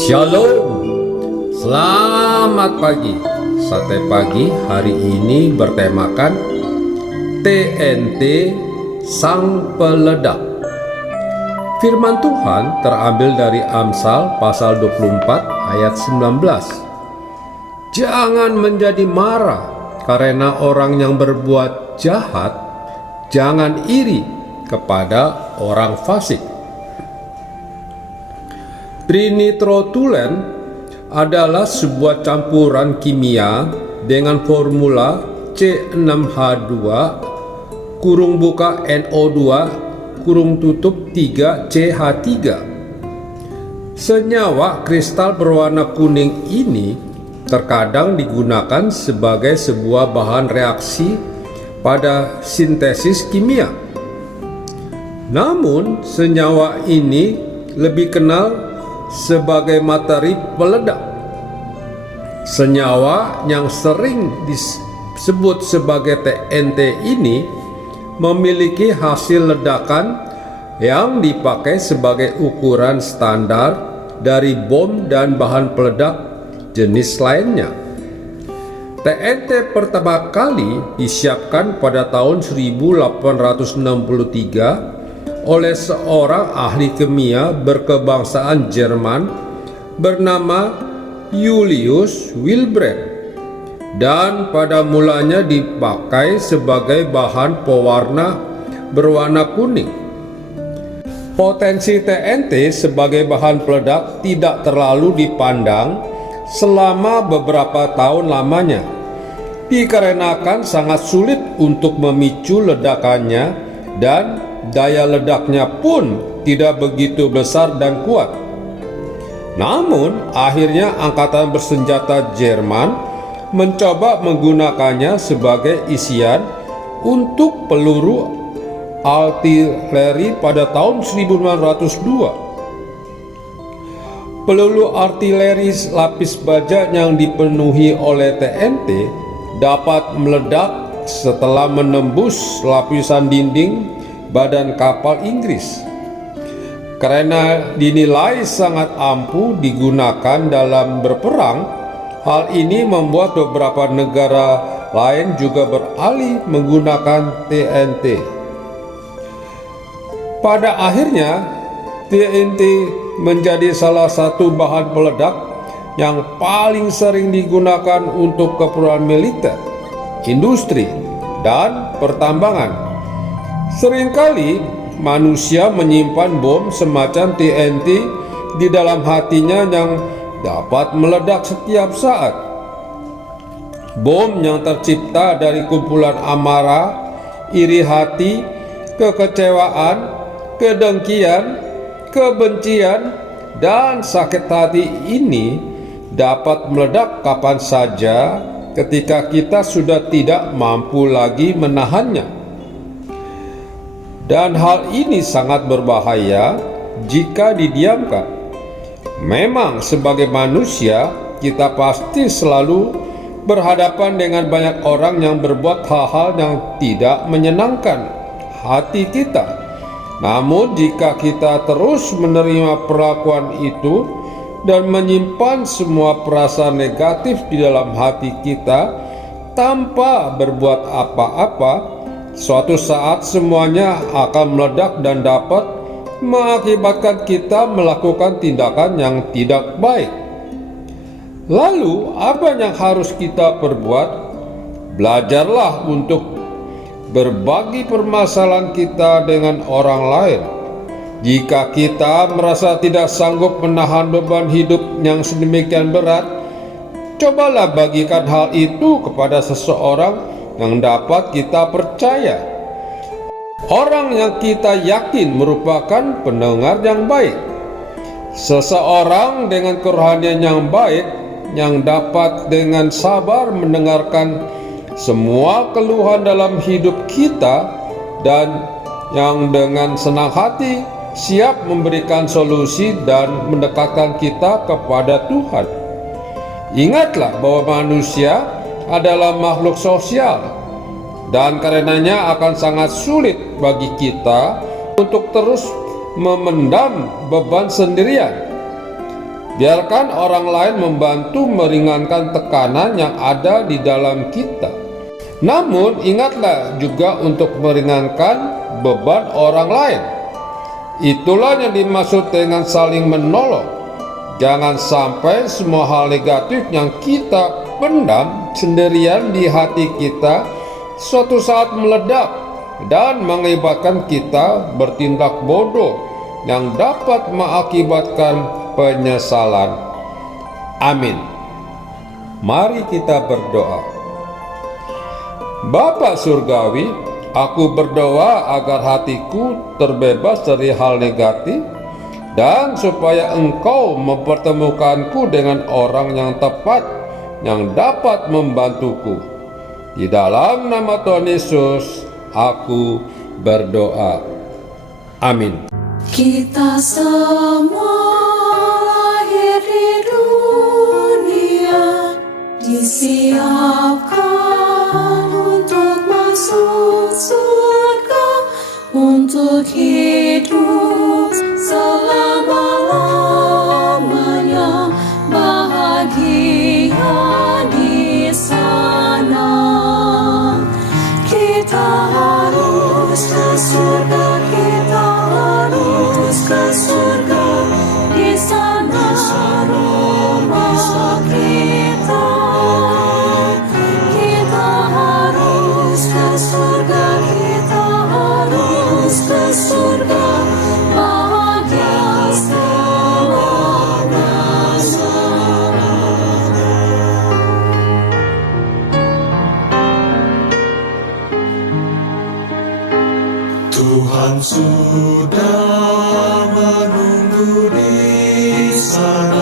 Shalom, selamat pagi. Sate pagi hari ini bertemakan TNT Sang Peledak. Firman Tuhan terambil dari Amsal pasal 24 ayat 19. Jangan menjadi marah karena orang yang berbuat jahat, jangan iri kepada orang fasik. Trinitrotulen adalah sebuah campuran kimia dengan formula C6H2 kurung buka NO2 kurung tutup 3CH3. Senyawa kristal berwarna kuning ini terkadang digunakan sebagai sebuah bahan reaksi pada sintesis kimia. Namun senyawa ini lebih kenal sebagai materi peledak. Senyawa yang sering disebut sebagai TNT ini memiliki hasil ledakan yang dipakai sebagai ukuran standar dari bom dan bahan peledak jenis lainnya. TNT pertama kali disiapkan pada tahun 1863 oleh seorang ahli kimia berkebangsaan Jerman bernama Julius Wilbrandt, dan pada mulanya dipakai sebagai bahan pewarna berwarna kuning. Potensi TNT sebagai bahan peledak tidak terlalu dipandang selama beberapa tahun lamanya, dikarenakan sangat sulit untuk memicu ledakannya dan daya ledaknya pun tidak begitu besar dan kuat. Namun akhirnya angkatan bersenjata Jerman mencoba menggunakannya sebagai isian untuk peluru artileri pada tahun 1902. Peluru artileri lapis baja yang dipenuhi oleh TNT dapat meledak setelah menembus lapisan dinding badan kapal Inggris. Karena dinilai sangat ampuh digunakan dalam berperang, hal ini membuat beberapa negara lain juga beralih menggunakan TNT. Pada akhirnya, TNT menjadi salah satu bahan peledak yang paling sering digunakan untuk keperluan militer, industri, dan pertambangan. Seringkali manusia menyimpan bom semacam TNT di dalam hatinya yang dapat meledak setiap saat. Bom yang tercipta dari kumpulan amarah, iri hati, kekecewaan, kedengkian, kebencian, dan sakit hati ini dapat meledak kapan saja ketika kita sudah tidak mampu lagi menahannya. Dan hal ini sangat berbahaya jika didiamkan. Memang sebagai manusia kita pasti selalu berhadapan dengan banyak orang yang berbuat hal-hal yang tidak menyenangkan hati kita. Namun jika kita terus menerima perlakuan itu dan menyimpan semua perasaan negatif di dalam hati kita tanpa berbuat apa-apa, suatu saat semuanya akan meledak dan dapat mengakibatkan kita melakukan tindakan yang tidak baik. Lalu, apa yang harus kita perbuat? Belajarlah untuk berbagi permasalahan kita dengan orang lain. Jika kita merasa tidak sanggup menahan beban hidup yang sedemikian berat, cobalah bagikan hal itu kepada seseorang yang dapat kita percaya. Orang yang kita yakin merupakan pendengar yang baik. Seseorang dengan kerohanian yang baik yang dapat dengan sabar mendengarkan semua keluhan dalam hidup kita dan yang dengan senang hati siap memberikan solusi dan mendekatkan kita kepada Tuhan. Ingatlah bahwa manusia adalah makhluk sosial, dan karenanya akan sangat sulit bagi kita untuk terus memendam beban sendirian. Biarkan orang lain membantu meringankan tekanan yang ada di dalam kita. Namun ingatlah juga untuk meringankan beban orang lain. Itulah yang dimaksud dengan saling menolong. Jangan sampai semua hal negatif yang kita pendam sendirian di hati kita suatu saat meledak dan mengakibatkan kita bertindak bodoh yang dapat mengakibatkan penyesalan. Amin. Mari kita berdoa. Bapa Surgawi, aku berdoa agar hatiku terbebas dari hal negatif dan supaya Engkau mempertemukanku dengan orang yang tepat yang dapat membantuku. Di dalam nama Tuhan Yesus, aku berdoa. Amin. Kita semua lahir di dunia, disiapkan untuk masuk surga, untuk hidup selama-lamanya, bahagia di sana. Kita harus ke surga, kita harus ke surga, di sana rumah kita. Kita harus ke surga, kita harus ke surga, bahagia selamanya. Tuhan sudah menunggu di sana.